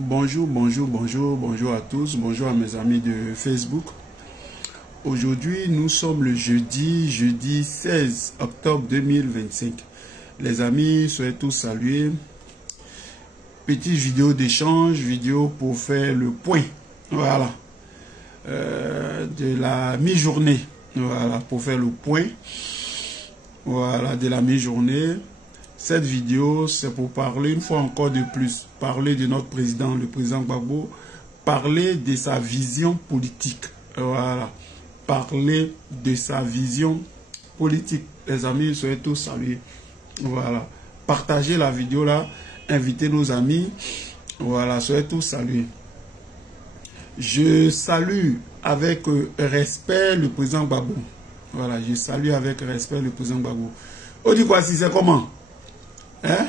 Bonjour à tous, bonjour à mes amis de Facebook. Aujourd'hui, nous sommes le jeudi 16 octobre 2025. Les amis, soyez tous salués. Petite vidéo d'échange, vidéo pour faire le point, voilà, de la mi-journée. Voilà, pour faire le point, voilà, de la mi-journée. Cette vidéo, c'est pour parler une fois encore de plus, parler de notre président, le président Gbagbo, parler de sa vision politique. Voilà, parler de sa vision politique. Les amis, soyez tous salués. Voilà, partagez la vidéo là, invitez nos amis. Voilà, soyez tous salués. Je salue avec respect le président Gbagbo. Voilà, je salue avec respect le président Gbagbo. On dit quoi si c'est comment? Hein?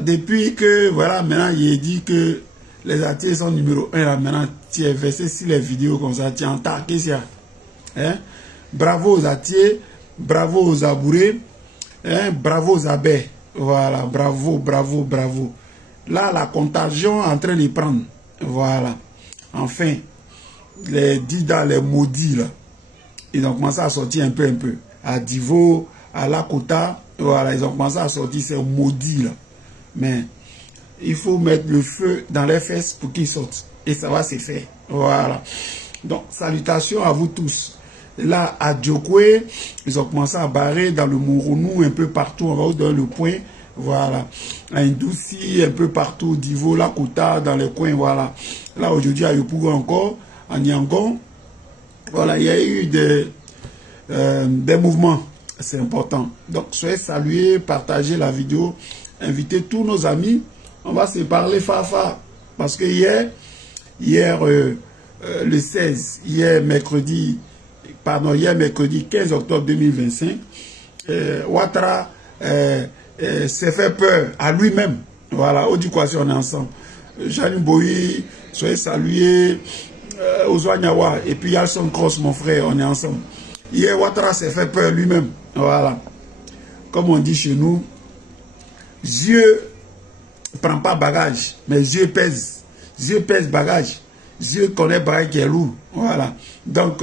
Depuis que, voilà, maintenant, il dit que les athées sont numéro 1, là, maintenant, tu es versé sur les vidéos comme ça, tu entends, qu'est-ce qu'il y a? Hein? Bravo aux athées, bravo aux abourés, hein? Bravo aux abeilles. Voilà, bravo. Là, la contagion est en train de prendre. Voilà. Enfin, les dida, les maudits, là, ils ont commencé à sortir un peu. À Divo, à Lakota, voilà, ils ont commencé à sortir ces maudits là. Mais il faut mettre le feu dans les fesses pour qu'ils sortent. Et ça va se faire. Voilà. Donc, salutations à vous tous. Là, à Djokwe, ils ont commencé à barrer dans le Mourounou, un peu partout. On va vous donner le point. Voilà. À Indouci, un peu partout. Divo, Lakota, dans les coins. Voilà. Là, aujourd'hui, à Yopougon encore, à Nyangon. Voilà, il y a eu des mouvements. C'est important. Donc, soyez salués, partagez la vidéo, invitez tous nos amis. On va se parler fafa. Parce que hier le 16, hier mercredi 15 octobre 2025, Ouattara s'est fait peur à lui-même. Voilà, au du quoi si on est ensemble. Jeanne Boyi, soyez salués, Ozoanyawa, et puis Yalson Cross, mon frère, on est ensemble. Hier, Ouattara s'est fait peur lui-même. Voilà. Comme on dit chez nous, Dieu ne prend pas bagage, mais Dieu pèse. Dieu pèse bagage. Dieu connaît bagage qui est lourd. Voilà. Donc,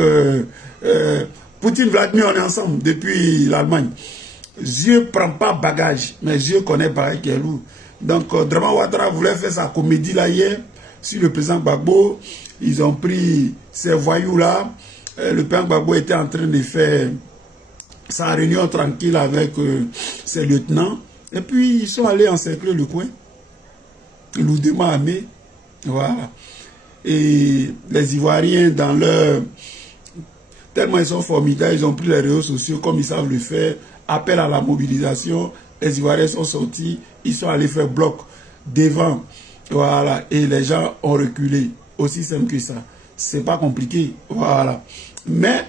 Poutine, Vladimir, on est ensemble depuis l'Allemagne. Dieu ne prend pas bagage, mais Dieu connaît bagage qui est lourd. Donc, Draman Ouattara voulait faire sa comédie là hier sur le président Gbagbo. Ils ont pris ces voyous-là. Le président Gbagbo était en train de faire sa réunion tranquille avec ses lieutenants. Et puis, ils sont allés encercler le coin. Lourdement armés. Voilà. Et les Ivoiriens, dans leur... tellement ils sont formidables, ils ont pris les réseaux sociaux comme ils savent le faire. Appel à la mobilisation. Les Ivoiriens sont sortis. Ils sont allés faire bloc devant. Voilà. Et les gens ont reculé. Aussi simple que ça. C'est pas compliqué. Voilà. Mais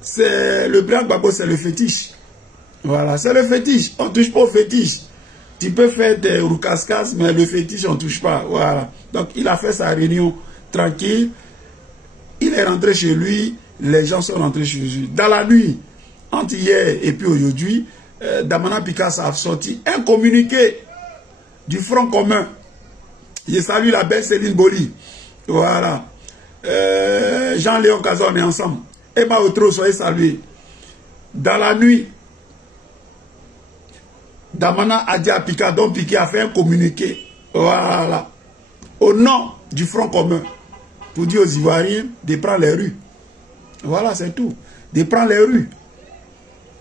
c'est le président Gbagbo, c'est le fétiche. Voilà, c'est le fétiche. On ne touche pas au fétiche. Tu peux faire des roucascas, mais le fétiche, on ne touche pas. Voilà. Donc, il a fait sa réunion tranquille. Il est rentré chez lui. Les gens sont rentrés chez lui. Dans la nuit, entre hier et puis aujourd'hui, Damana Picasso a sorti un communiqué du Front commun. Je salue la belle Céline Boli. Voilà. Jean-Léon Kazan, on est ensemble. Emma Otro, soyez salués. Dans la nuit, Damana a dit à Pika, donc Pika a fait un communiqué. Voilà. Au nom du Front commun. Pour dire aux Ivoiriens de prendre les rues. Voilà, c'est tout. De prendre les rues.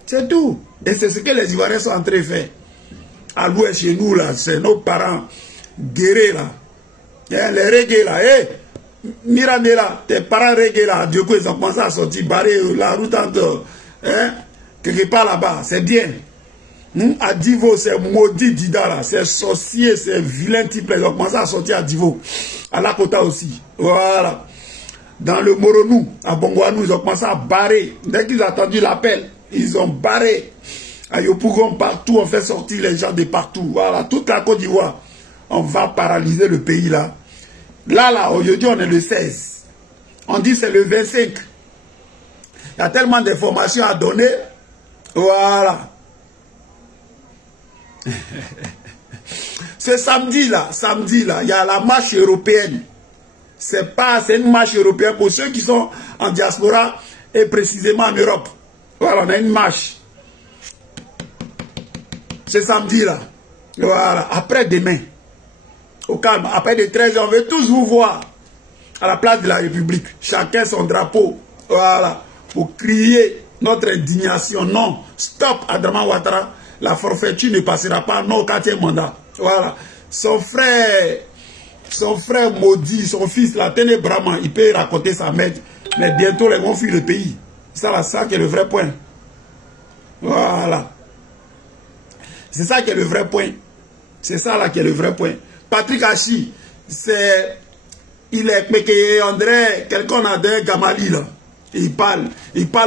C'est tout. Et c'est ce que les Ivoiriens sont en train de faire. À l'ouest chez nous, là, c'est nos parents guéris, là. Les reggae, là, Mirandela, tes parents reggae là, du coup ils ont commencé à sortir, barrer la route entre, quelque part là-bas, c'est bien. À Divo, c'est maudit Dida là, c'est sorcier, c'est vilain type, ils ont commencé à sortir à Divo, à Lakota aussi, voilà. Dans le Moronou, à Bongouanou, ils ont commencé à barrer, dès qu'ils ont entendu l'appel, ils ont barré. À Yopougon, partout, on fait sortir les gens de partout, voilà, toute la Côte d'Ivoire, on va paralyser le pays là. Là, aujourd'hui, on est le 16. On dit c'est le 25. Il y a tellement d'informations à donner. Voilà. Ce samedi là, il y a la marche européenne. C'est une marche européenne pour ceux qui sont en diaspora et précisément en Europe. Voilà, on a une marche. Ce samedi là. Voilà, après demain. Au calme, après de 13h, on veut tous vous voir à la place de la République. Chacun son drapeau. Voilà, pour crier notre indignation. Non, stop Adraman Ouattara. La forfaiture ne passera pas non au 4e mandat. Voilà. Son frère maudit, son fils, la Ténébraman, il peut raconter sa mère. Mais bientôt, ils vont fuir le pays. C'est ça qui est le vrai point. Voilà. C'est ça qui est le vrai point. C'est ça là qui est le vrai point. Patrick Hachi, il est André, quelqu'un a d'un Gamali là. Il parle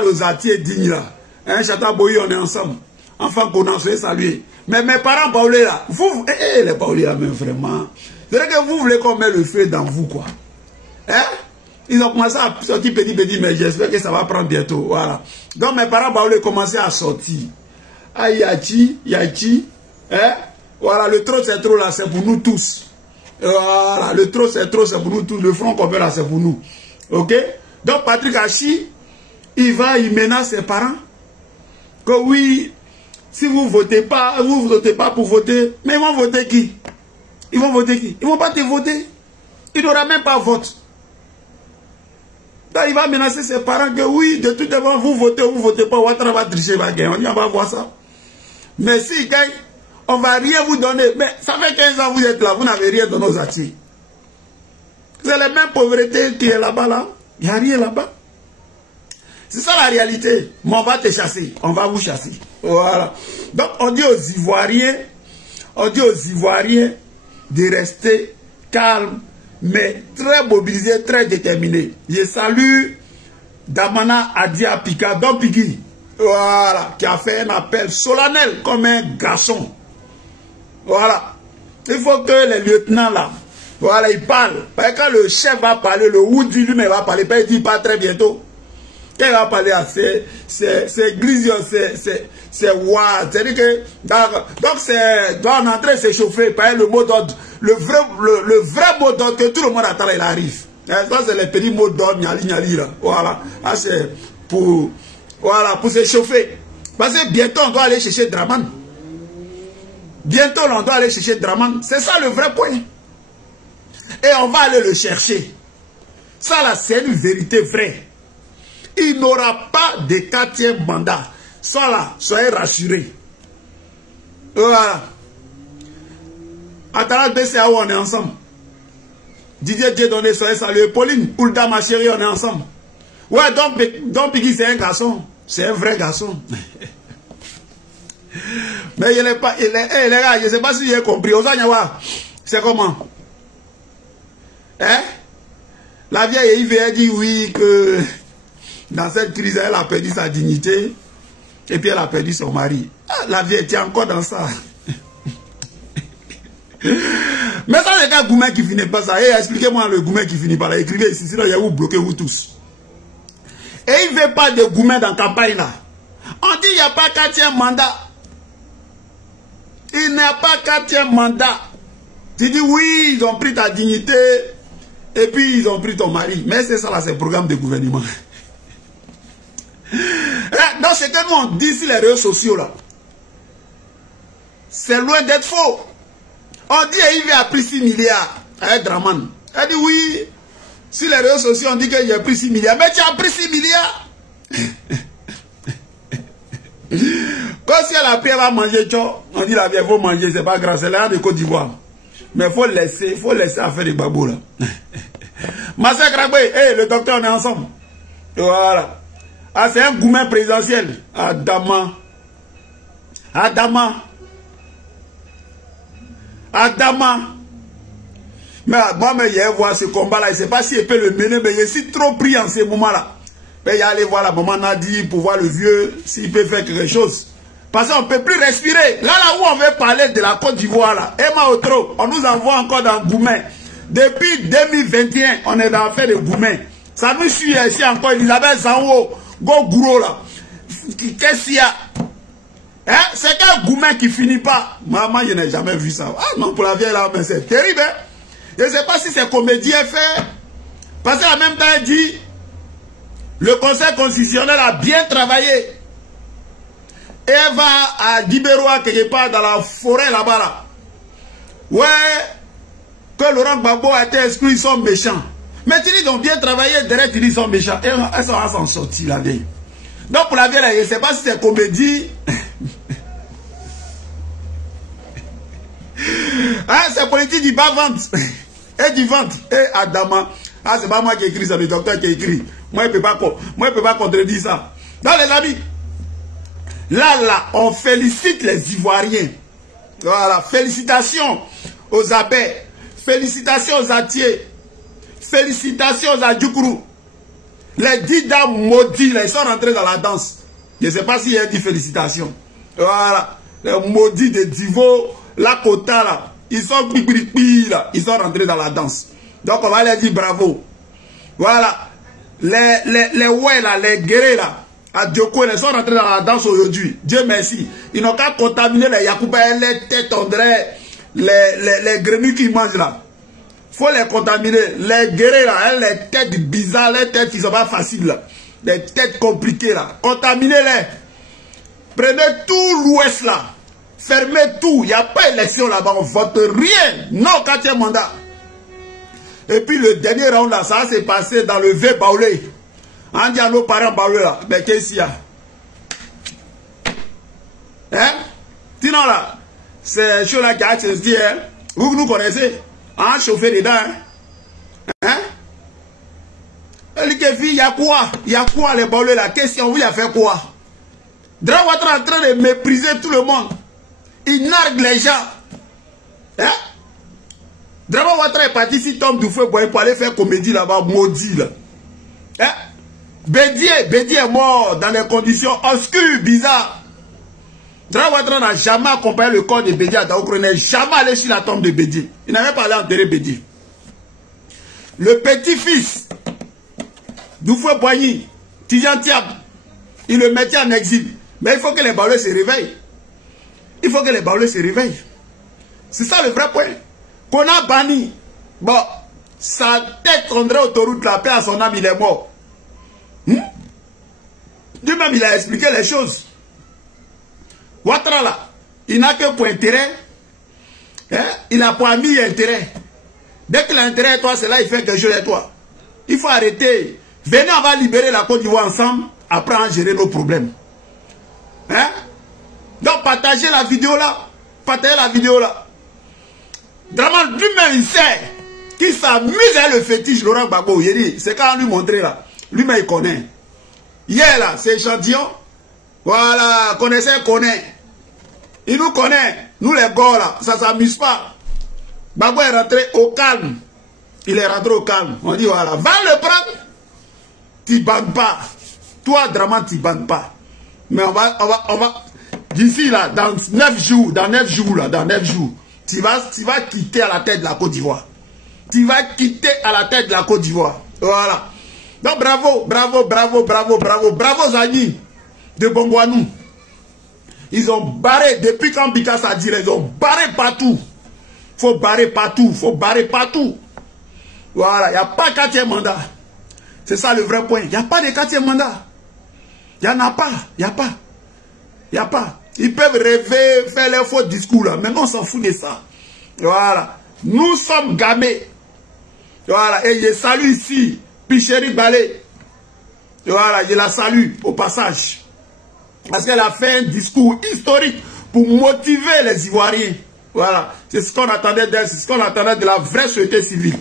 aux Atiers dignes là. Hein, Chata Boyi, on est ensemble. Enfin, qu'on en soit salué. Mais mes parents Paolé là, vous, les Paolé là, même vraiment. C'est vrai que vous voulez qu'on mette le feu dans vous, quoi. Hein? Ils ont commencé à sortir petit, mais j'espère que ça va prendre bientôt. Voilà. Donc mes parents Paolé commencé à sortir. Ah, Yachi, hein? Voilà, le trop c'est trop là, c'est pour nous tous. Voilà, le trop c'est trop, c'est pour nous tous. Le front commun là, c'est pour nous. Ok? Donc Patrick Hachi, il menace ses parents. Que oui, si vous votez pas pour voter, mais ils vont voter qui? Ils vont voter qui? Ils vont pas te voter. Il n'aura même pas vote. Donc il va menacer ses parents que oui, de tout devant, vous votez pas, Ouattara va tricher, va gagner. On va voir ça. Mais s'il gagne, on va rien vous donner. Mais ça fait 15 ans que vous êtes là, vous n'avez rien donné aux Atiers. C'est la même pauvreté qui est là-bas, là. Il n'y a rien là-bas. C'est ça la réalité. Mais on va te chasser. On va vous chasser. Voilà. Donc on dit aux Ivoiriens de rester calmes, mais très mobilisés, très déterminés. Je salue Damana Adia Pika, Don Piki, voilà, qui a fait un appel solennel comme un garçon. Voilà. Il faut que les lieutenants là, voilà, ils parlent. Parce que quand le chef va parler, le Woody lui-même va parler, il dit pas très bientôt. Il va parler à ces grisions, c'est wild. C'est-à-dire que, donc on est en train de s'échauffer par le mot d'ordre. Le vrai mot d'ordre que tout le monde attend, il arrive. Ça, c'est les petits mots d'ordre, gnali, là. Voilà. Ça, c'est pour s'échauffer. Parce que bientôt, on doit aller chercher Draman. Bientôt, on doit aller chercher Draman. C'est ça le vrai point. Et on va aller le chercher. Ça, là, c'est une vérité vraie. Il n'aura pas de 4e mandat. Ça là, soyez rassurés. Voilà. Attends, BCAO, on est ensemble. Didier Dieudonné, soyez salués. Pauline, Oulda, ma chérie, on est ensemble. Ouais, donc Piggy, c'est un garçon. C'est un vrai garçon. Mais il n'est pas. Les gars, je ne sais pas si vous avez compris. C'est comment? Hein? La vieille Yves dit oui que. Dans cette crise, elle a perdu sa dignité et puis elle a perdu son mari. Ah, la vie était encore dans ça. Mais ça, c'est qu'un Goumen qui finit pas ça. Expliquez-moi le Goumen qui finit par là. Écrivez ici, sinon il y a vous bloquez vous tous. Et il ne veut pas de Goumen dans la campagne là. On dit il n'y a pas 4e mandat. Il n'y a pas 4e mandat. Tu dis oui, ils ont pris ta dignité et puis ils ont pris ton mari. Mais c'est ça là, c'est le programme de gouvernement. Donc ce que nous on dit sur les réseaux sociaux là, c'est loin d'être faux. On dit qu'il a pris 6 milliards avec Draman. Elle dit oui, sur les réseaux sociaux on dit que j'ai pris 6 milliards. Mais tu as pris 6 milliards. Quand si elle a pris, elle va manger, on dit la vieille, il faut manger, c'est pas grave, c'est l'air de Côte d'Ivoire. Mais il faut laisser à faire des babous là. Massa Krabé, le docteur on est ensemble. Voilà. Ah, c'est un Goumen présidentiel. Adama. Mais moi, je vais voir ce combat-là. Je ne sais pas si il peut le mener, mais je suis trop pris en ce moment-là. Mais il y a aller voir la maman Nadi pour voir le vieux, s'il peut faire quelque chose. Parce qu'on ne peut plus respirer. Là où on veut parler de la Côte d'Ivoire, là, Emma Otro, on nous envoie encore dans Goumen. Depuis 2021, on est dans l'affaire de Goumen. Ça nous suit ici encore, Elisabeth Zanwo. Go Gouro là. Qu'est-ce qu'il y a? Hein? C'est qu'un gourmet qui finit pas. Maman, je n'ai jamais vu ça. Ah non, pour la vieille là, mais c'est terrible. Hein? Je ne sais pas si c'est comédien fait. Parce qu'en même temps, elle dit, le Conseil constitutionnel a bien travaillé. Et elle va à Dibéroa, quelque part dans la forêt là-bas. Là. Ouais, que Laurent Gbagbo a été exclu, ils sont méchants. Mais tu dis qu'ils ont bien travaillé, derrière tu dis qu'ils sont méchants. Et elles sont s'en sortir la vieille. Donc pour la vieille, je ne sais pas si c'est comédie. Ah, c'est politique du bas-vente. Et du ventre. Et Adama. Ah, c'est pas moi qui écris ça, le docteur qui écrit. Moi, il ne peut pas contredire ça. Donc les amis, là, on félicite les Ivoiriens. Voilà, félicitations aux Abé, félicitations aux Atiers, félicitations aux Adjoukourou. Les 10 dames maudits, là, ils sont rentrés dans la danse. Je ne sais pas s'il y a dit félicitations. Voilà, les maudits de Divo, la Kota, là, ils sont là, ils sont rentrés dans la danse. Donc on va leur dire bravo. Voilà, les ouais là, les guerriers là, à Djoko, ils sont rentrés dans la danse aujourd'hui. Dieu merci. Ils n'ont qu'à contaminer les Yakouba, les têtes, on dirait, les grenouilles qui mangent là. Faut les contaminer. Les guerriers là, les têtes bizarres, les têtes qui sont pas faciles là. Les têtes compliquées là. Contaminez-les. Prenez tout l'ouest là. Fermez tout. Il n'y a pas d'élection là-bas. On vote rien. Non, 4e mandat. Et puis le dernier round là, ça s'est passé dans le V Baoulé. On dit à nos parents Baoulé là. Mais qu'est-ce qu'il y a? Hein? Sinon là, c'est chaud là qui a dit, hein? Vous nous connaissez? Hein? Chauffer dedans, hein? Hein? Il y a quoi? Il y a quoi les Baoulé là? Qu'est-ce qu'on vous a fait quoi? Drawatra est en train de mépriser tout le monde. Il nargue les gens. Hein? Drama Ouattara est parti si Tom Doufoué pour aller faire comédie là-bas, maudit là. Hein? Bédié est mort dans des conditions obscures, bizarres. Drama Ouattara n'a jamais accompagné le corps de Bédié à Daoukro, il n'est jamais allé sur la tombe de Bédié. Il n'avait pas allé enterrer Bédié. Le petit-fils Doufoué Boigny, Tidjan Tiab, il le mettait en exil. Mais il faut que les Baoulés se réveillent. Il faut que les Baoulés se réveillent. C'est ça le vrai point. Qu'on a banni. Bon, sa tête rendrait autoroute la paix à son âme, il est mort. Lui-même, il a expliqué les choses. Ouattara là, il n'a que pour intérêt. Hein? Il n'a pas mis intérêt. Dès qu'il a intérêt à toi, c'est là il fait quelque chose à toi. Il faut arrêter. Venez, on va libérer la Côte d'Ivoire ensemble. Après, on va gérer nos problèmes. Hein? Donc, partagez la vidéo là. Partagez la vidéo là. Draman lui-même, il sait qu'il s'amuse à le fétiche Laurent Gbagbo. Il dit, c'est quand on lui montrer là. Lui-même, il connaît. Hier là, c'est échantillon. Voilà, connaissez, connaît. Il nous connaît. Nous les gars là, ça ne s'amuse pas. Gbagbo est rentré au calme. Il est rentré au calme. On dit, voilà, va le prendre. Tu ne bandes pas. Toi, Draman, tu ne bandes pas. Mais on va, d'ici là, dans 9 jours, tu vas quitter à la tête de la Côte d'Ivoire. Tu vas quitter à la tête de la Côte d'Ivoire. Voilà. Donc bravo Zani de Bongouanou. Ils ont barré, depuis quand Bika a dit, ils ont barré partout. Faut barrer partout. Voilà, il n'y a pas 4e mandat. C'est ça le vrai point. Il n'y a pas de 4e mandat. Il n'y en a pas. Il n'y a pas. Ils peuvent rêver, faire leurs faux discours là. Maintenant, on s'en fout de ça. Voilà. Nous sommes gamés. Voilà. Et je salue ici Picheri Balé. Voilà. Je la salue au passage. Parce qu'elle a fait un discours historique pour motiver les Ivoiriens. Voilà. C'est ce qu'on attendait d'elle. C'est ce qu'on attendait de la vraie société civile.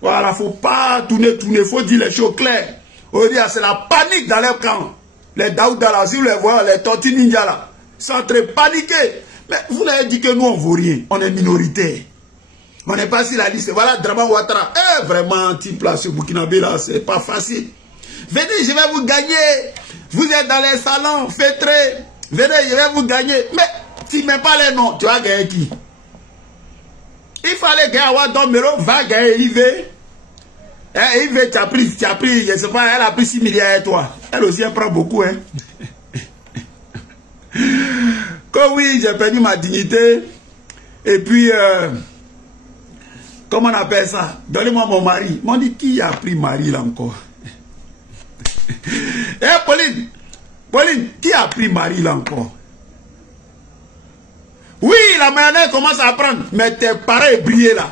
Voilà. Il ne faut pas tourner. Il faut dire les choses claires. On dit, c'est la panique dans leur camp. Les Daouda là, si vous les voyez, les Tortues Ninja là. Ils sont en train de paniquer. Mais vous l'avez dit que nous, on ne vaut rien. On est minoritaire. On n'est pas sur la liste. Voilà, Draman Ouattara. Vraiment, type là, sur Burkinabé, là, c'est pas facile. Venez, je vais vous gagner. Vous êtes dans les salons, fêtrés. Venez, je vais vous gagner. Mais, tu ne mets pas les noms. Tu vas gagner qui? Il fallait gagner Wadon Mero, va gagner Yves. Yves, tu as pris, je ne sais pas, elle a pris 6 milliards et toi. Elle aussi, elle prend beaucoup, hein. Que oui, j'ai perdu ma dignité. Et puis, comment on appelle ça? Donnez-moi mon mari. Ils m'ont dit, qui a pris Marie là encore? Pauline, qui a pris Marie là encore? Oui, la mayonnaise commence à prendre. Mais tes parents brillent là.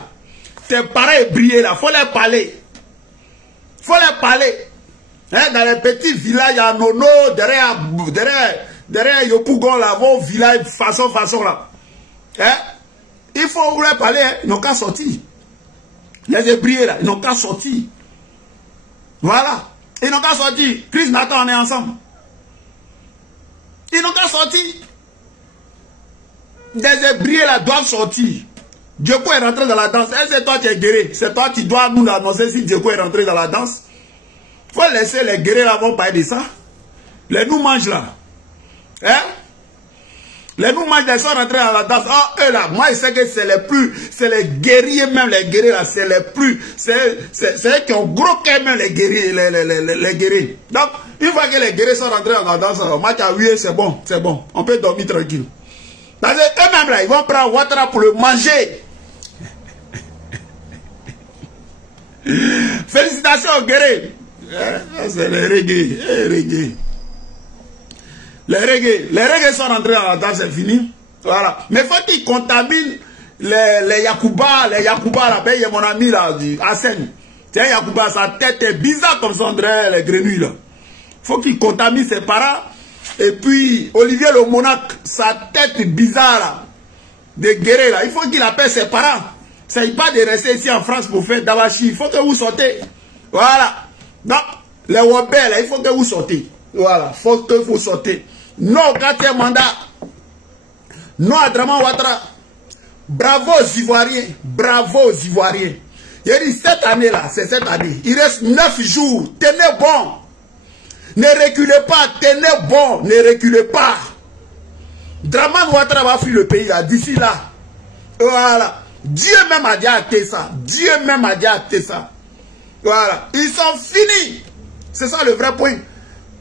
Tes parents brillent là. Faut les parler. Faut les parler. Hein, dans les petits villages à Nono, derrière Yopougon là, vos villages façon là. Hein? Il faut leur parler, hein? Ils n'ont qu'à sortir. Les ébriers là, ils n'ont qu'à sortir. Voilà. Ils n'ont qu'à sortir. Chris Nathan, on est ensemble. Ils n'ont qu'à sortir. Les ébriers là doivent sortir. Djeko est rentré dans la danse. C'est toi qui es guéri. C'est toi qui dois nous annoncer si Djeko est rentré dans la danse. Faut laisser les guerriers là vont parler de ça. Les nous mangent là. Hein? Les nous mangent, ils sont rentrés dans la danse. Ah, eux là, moi je sais que c'est les plus, c'est les guerriers même, les guerriers là, c'est les plus, c'est eux qui ont gros cœur même les guerriers, les guerriers. Donc, une fois que les guerriers sont rentrés dans la danse, moi qui a oui, c'est bon, on peut dormir tranquille. Parce que eux-mêmes là, ils vont prendre Ouattara pour le manger. Félicitations aux guerriers. C'est les reggae. Les reggae sont rentrés dans la danse, c'est fini. Voilà. Mais faut qu'ils contaminent les Yakuba là, il y a mon ami là, Hassan. Tiens, Yakuba, sa tête est bizarre comme ça, on dirait les grenouilles là. Faut qu'il contamine ses parents. Et puis, Olivier le monarque, sa tête bizarre là, de guerrier là, il faut qu'il appelle ses parents. Ça n'est pas de rester ici en France pour faire Dawachi. Il faut que vous sortez. Voilà. Donc, les Wabel, il faut que vous sortez. Voilà. Il faut que vous sortez. Non au 4e mandat. Non à Draman Ouattara. Bravo aux Ivoiriens. Bravo aux Ivoiriens. Il dit cette année là, c'est cette année. Il reste 9 jours. Tenez bon. Ne reculez pas. Tenez bon. Ne reculez pas. Draman Ouattara va fuir le pays là. D'ici là. Voilà. Dieu même a déjà acté ça. Dieu même a déjà acté ça. Voilà. Ils sont finis. C'est ça le vrai point.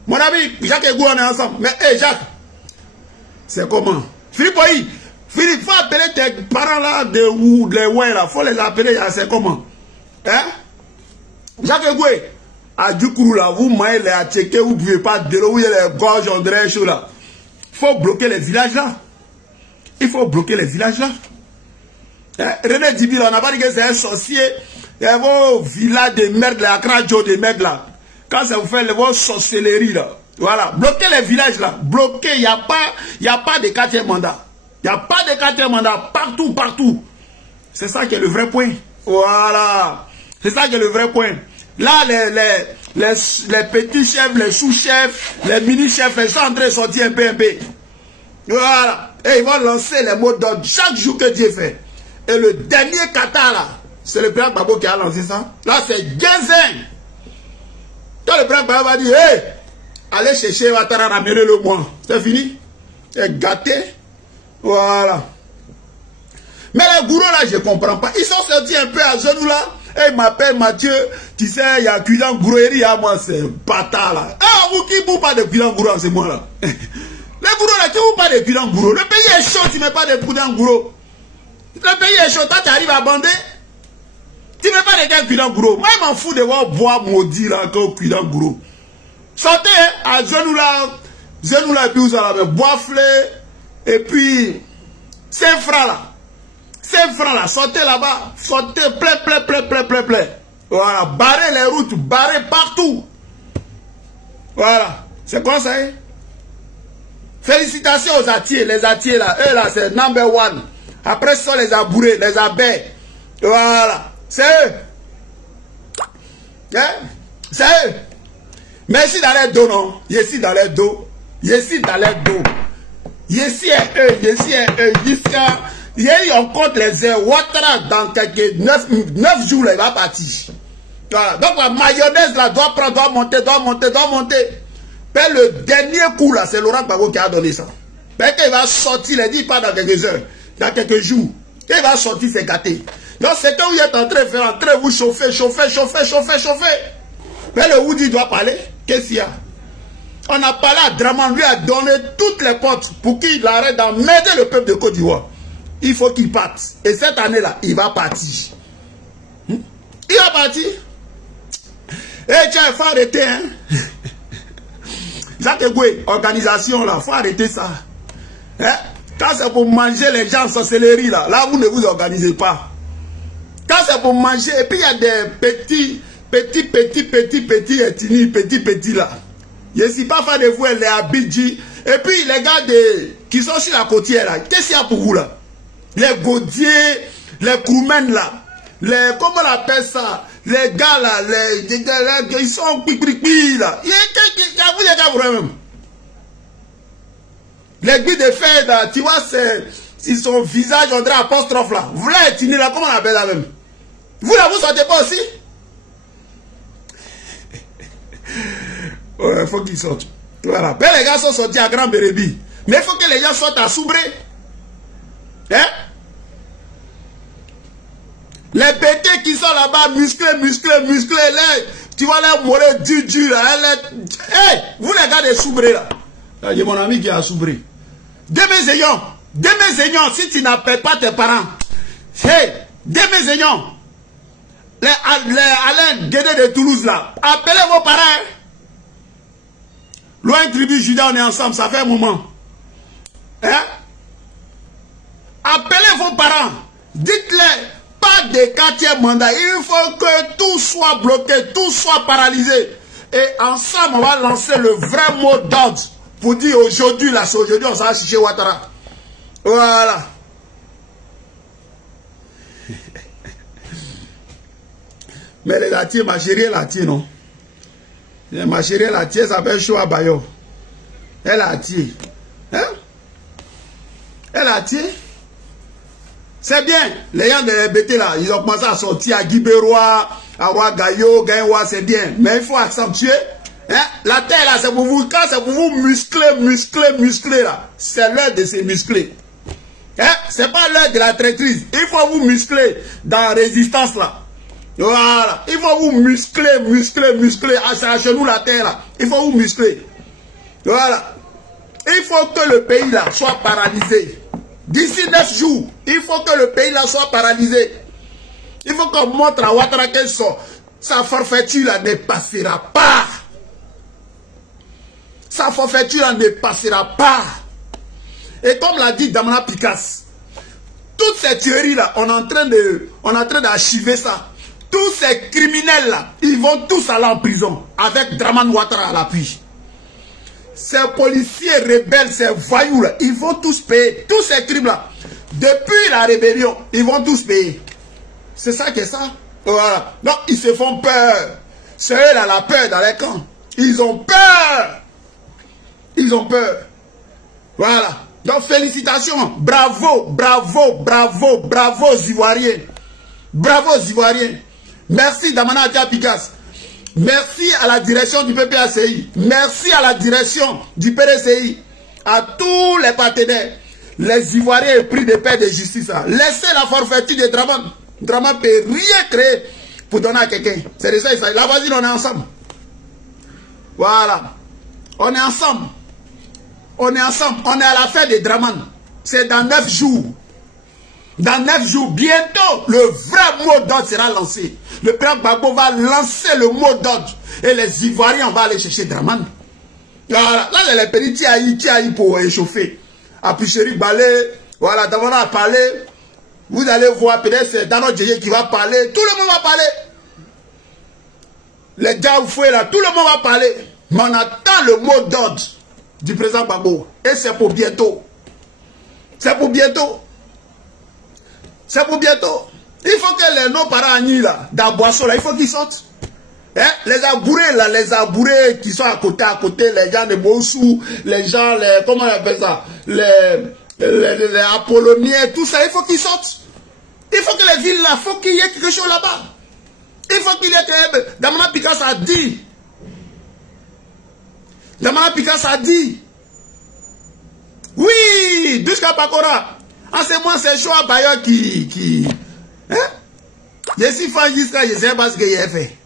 Mon ami, Jacques et Gou, on est ensemble. Mais, hé, Jacques, c'est comment? Philippe, faut appeler tes parents là, de les ouais là. Faut les appeler, c'est comment? Hein? Jacques et Gou, à Djoukourou là, vous m'avez les checker, vous ne pouvez pas dérouiller les gorges, on dirait chaud là. Il faut bloquer les villages là. Il faut bloquer les villages là. Hein? René Dibi, on n'a pas dit que c'est un sorcier. Il y a vos villages de merde là, Akradjo de merde là. Quand ça vous fait vos sorcelleries là. Voilà. Bloquez les villages là. Bloquez. Il n'y a pas de 4e mandat. Il n'y a pas de 4e mandat. Partout. C'est ça qui est le vrai point. Voilà. C'est ça qui est le vrai point. Là, les petits chefs, les sous-chefs, les mini-chefs, ils sont en train de sortir un peu. Voilà. Et ils vont lancer les mots d'ordre chaque jour que Dieu fait. Et le dernier kata là, c'est le président Babo qui a lancé ça. Là, c'est Genzen. Quand le président Babo va dire, hey, allez chercher Ouattara, ramenez-le moi. C'est fini. C'est gâté. Voilà. Mais les gourous là, je ne comprends pas. Ils sont sortis un peu à genoux là. Et ils m'appellent Mathieu. Tu sais, il y a Cuidan Gourou. Il y a moi, c'est bâtard là. Ah, vous qui vous parlez de Cuidan Gourou, c'est moi là. Les gourous là, qui vous parlez de Cuidan Gourou? Le pays est chaud, tu ne mets pas de Cuidan Gourou. Le pays est chaud, toi tu arrives à bander. Tu ne mets pas de gars Cuidan Gourou. Moi, je m'en fous de voir bois maudit là, comme Cuidan Gourou. Sortez à genoux là, et puis vous allez boifler. Et puis, 5 francs là. 5 francs là, sortez là-bas. Sortez plein. Voilà, barrez les routes, barrez partout. Voilà, c'est quoi ça? Félicitations aux Atiers, les Atiers là. Eux là, c'est number 1. Après, ce sont les abourés, les abeilles. Voilà, c'est eux. Hein? C'est eux. Mais ici dans les dos, non? Ici dans les dos. Ici dans les dos. Ici est eux, jusqu'à... On compte les heures. Ouattara, dans quelques 9 jours, là, il va partir. Voilà. Donc la mayonnaise là doit monter. Mais le dernier coup là, c'est Laurent Gbagbo qui a donné ça. Mais qu'il va sortir, il dit pas dans quelques heures, dans quelques jours. Il va sortir, c'est gâté. Donc c'est que vous êtes en train de faire, en train de vous chauffer. Mais le Woudi doit parler. Qu'est-ce qu'il y a? On a parlé à Draman, lui a donné toutes les portes pour qu'il arrête d'emmerder le peuple de Côte d'Ivoire. Il faut qu'il parte. Et cette année-là, il va partir. Il va partir. Et tiens, il faut arrêter, hein. Jacques Egoué, organisation là, il faut arrêter ça. Hein? Quand c'est pour manger les gens en sorcellerie là, vous ne vous organisez pas. Quand c'est pour manger, et puis il y a des petits ethnies, petits là. Je ne suis pas fan de vous, les Abidji. Et puis les gars qui sont sur la côtière là, qu'est-ce qu'il y a pour vous là? Les Gaudiers, les Koumen là, comment on appelle ça? Les gars là, ils sont pipi là. Il y a vous les gars vraiment. Les gars de fer là, tu vois, c'est son visage, on dirait apostrophe là. Vous l'avez ethnie là, comment on appelle ça même? Vous là, vous sortez pas aussi? Il faut qu'ils sortent. Voilà. Mais les gars sont sortis à Grand Bérébi. Mais il faut que les gens sortent à Soubré. Hein? Les pétés qui sont là-bas, musclés, là, tu vois les morets du là. Hey, vous les gars de Soubré là. Il y a mon ami qui est à Soubré. Demain Zénion, si tu n'appelles pas tes parents. Hey, demain Zénion. Les Alain Guédé de Toulouse là. Appelez vos parents. Loin tribu Juda, on est ensemble, ça fait un moment. Hein? Appelez vos parents. Dites-les, pas de 4e mandat. Il faut que tout soit bloqué, tout soit paralysé. Et ensemble, on va lancer le vrai mot d'ordre. Pour dire aujourd'hui, là, c'est aujourd'hui, on s'en va chercher Ouattara. Voilà. Mais les Latiers, ma chérie est Latie, non? Ma chérie est Latie, elle s'appelle Choua Bayo. Elle est Latie. Hein? Elle est Latie. C'est bien. Les gens de l'EBT là, ils ont commencé à sortir à Guibérois, à Ouagayo, Gaïwa, c'est bien. Mais il faut accentuer. Hein? La terre là, c'est pour vous. Quand c'est pour vous muscler là, c'est l'heure de se muscler. Hein? C'est pas l'heure de la traîtrise. Il faut vous muscler dans la résistance là. Voilà. Il faut vous muscler. Ah, c'est à genoux la terre là. Il faut vous muscler. Voilà. Il faut que le pays là soit paralysé. D'ici 9 jours, il faut que le pays là soit paralysé. Il faut qu'on montre à Ouattara que sa forfaiture là ne passera pas. Sa forfaiture là ne passera pas. Et comme l'a dit Damana Picasse, toutes ces théories là, on est en train d'archiver ça. Tous ces criminels là, ils vont tous aller en prison avec Draman Ouattara à l'appui. Ces policiers rebelles, ces voyous là, ils vont tous payer. Tous ces crimes là, depuis la rébellion, ils vont tous payer. C'est ça que ça. Voilà. Donc ils se font peur. C'est eux là la peur dans les camps. Ils ont peur. Ils ont peur. Voilà. Donc félicitations. Bravo, bravo, bravo, bravo aux Ivoiriens. Bravo aux Ivoiriens. Merci Damana Atia Picasse. Merci à la direction du PPACI. Merci à la direction du PDCI. À tous les partenaires. Les Ivoiriens pris de paix de justice. Laissez la forfaiture de Draman. Draman ne peut rien créer pour donner à quelqu'un. C'est de ça il s'agit. Là, vas-y, on est ensemble. Voilà. On est ensemble. On est ensemble. On est à la fin de Draman. C'est dans 9 jours. Dans 9 jours, bientôt, le vrai mot d'ordre sera lancé. Le président Gbagbo va lancer le mot d'ordre. Et les Ivoiriens, on va aller chercher Draman. Là, les petits Tiaï pour échauffer. À Picheri Balé, voilà, Damana a parlé. Vous allez voir, peut-être c'est Dano Djeye qui va parler. Tout le monde va parler. Les Djaoufoué là, tout le monde va parler. Mais on attend le mot d'ordre du président Gbagbo. Et c'est pour bientôt. C'est pour bientôt. C'est pour bientôt. Il faut que les non-parents là, d'Aboisson là, il faut qu'ils sortent. Hein? Les abourés là, les abourés qui sont à côté, les gens de Bossou, les gens, comment on appelle ça, les Apolloniens, tout ça, il faut qu'ils sortent. Il faut que les villes là, il faut qu'il y ait quelque chose là-bas. Il faut qu'il y ait que Damana Picasse a dit. Damana Picasse a dit. Oui, Duska Pakora. En ce moment, c'est Choua Bayo qui hein? Je suis fan jusqu'à je sais pas ce qu'il a fait.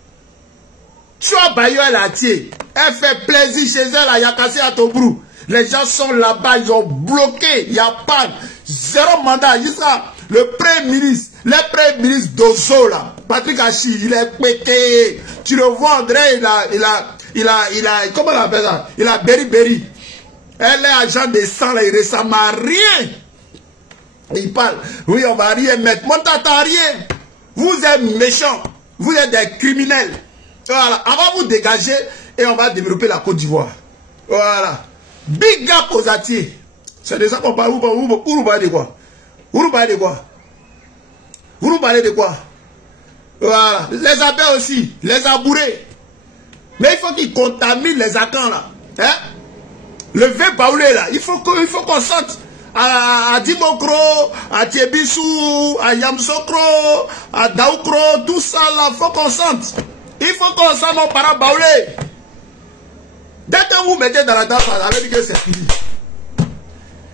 Choua Bayo est Latie. Elle fait plaisir chez elle à Yakassi à Tobrou. Les gens sont là-bas, ils ont bloqué. Il n'y a pas zéro mandat. Jusqu'à le premier ministre, d'Ozo là, Patrick Hachi, il est pété. Tu le vois, André, il a, comment on appelle ça? Il a Berry. Elle est agent de sang là, il ressemble à rien. Il parle, oui, on va rien mettre. Mon tata, rien. Vous êtes méchants. Vous êtes des criminels. Voilà. On va vous dégager et on va développer la Côte d'Ivoire. Voilà. Big gap aux Atiers. C'est de ça qu'on parle. Vous parlez de quoi? Vous parlez de quoi? Vous parlez de quoi? Voilà. Les abeilles aussi. Les abourés. Mais il faut qu'ils contaminent les acans là. Hein? Le vin baoulé là. Il faut qu'on sorte. À Dimokro, à Tiebissou, à Yamsokro, à Daoukro, tout ça là, il faut qu'on sente. Il faut qu'on sente nos parents baoulés. Dès que vous mettez dans la danse, ça veut dire que c'est fini.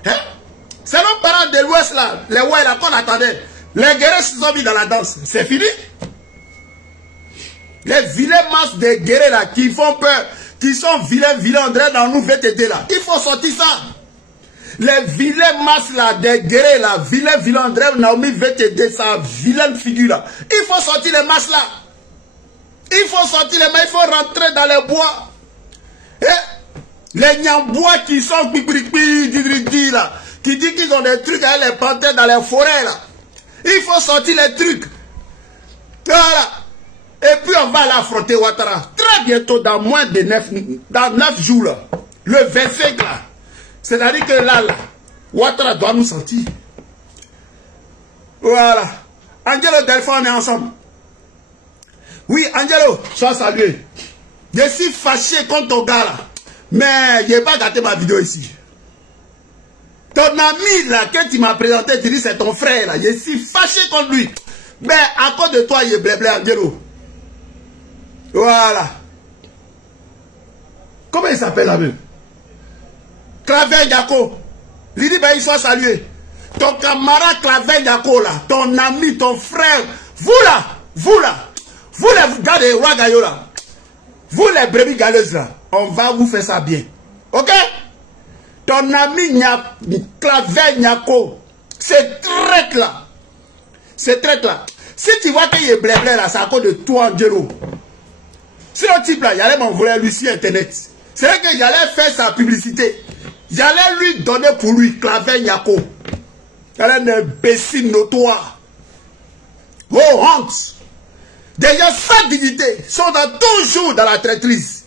Hein? C'est nos parents de l'Ouest là, les ouais là qu'on attendait. Les guerriers se sont mis dans la danse. C'est fini. Les vilains masses de guerriers là qui font peur, qui sont vilains, André dans nous VTT là. Il faut sortir ça. Les vilains masses là, des guerriers là, vilain André, Naomi VTD, sa vilaine figure là. Il faut sortir les masses là. Il faut sortir les masses, il faut rentrer dans les bois. Et les Nyambois qui sont qui là, qui disent qu'ils ont des trucs à les panthères dans les forêts là. Il faut sortir les trucs. Voilà. Et puis on va l'affronter Ouattara. Très bientôt, dans moins de 9 jours là. Le 25 là. C'est-à-dire que là, Ouattara doit nous sentir. Voilà. Angelo Delphine, on est ensemble. Oui, Angelo, sois salué. Je suis fâché contre ton gars là. Mais je n'ai pas gâté ma vidéo ici. Ton ami là, que tu m'as présenté, tu dis c'est ton frère là. Je suis fâché contre lui. Mais à cause de toi, il est blé, Angelo. Voilà. Comment il s'appelle là-même? Claver Yako, Lidi Baï soit salué. Ton camarade Claver Yako là, ton ami, ton frère, vous les gars de Ouagayo là, vous les brebis galeuses là, on va vous faire ça bien. Ok? Ton ami Claver Yako, c'est traite là. C'est traite là. Si tu vois qu'il est blé là, c'est à cause de toi, Angelo. Si le type là, il allait m'envoyer lui sur internet. C'est vrai que j'allais faire sa publicité. J'allais lui donner pour lui, Claver Yako. Elle est un imbécile notoire. Oh, honte. Des gens sans dignité sont toujours dans la traîtrise.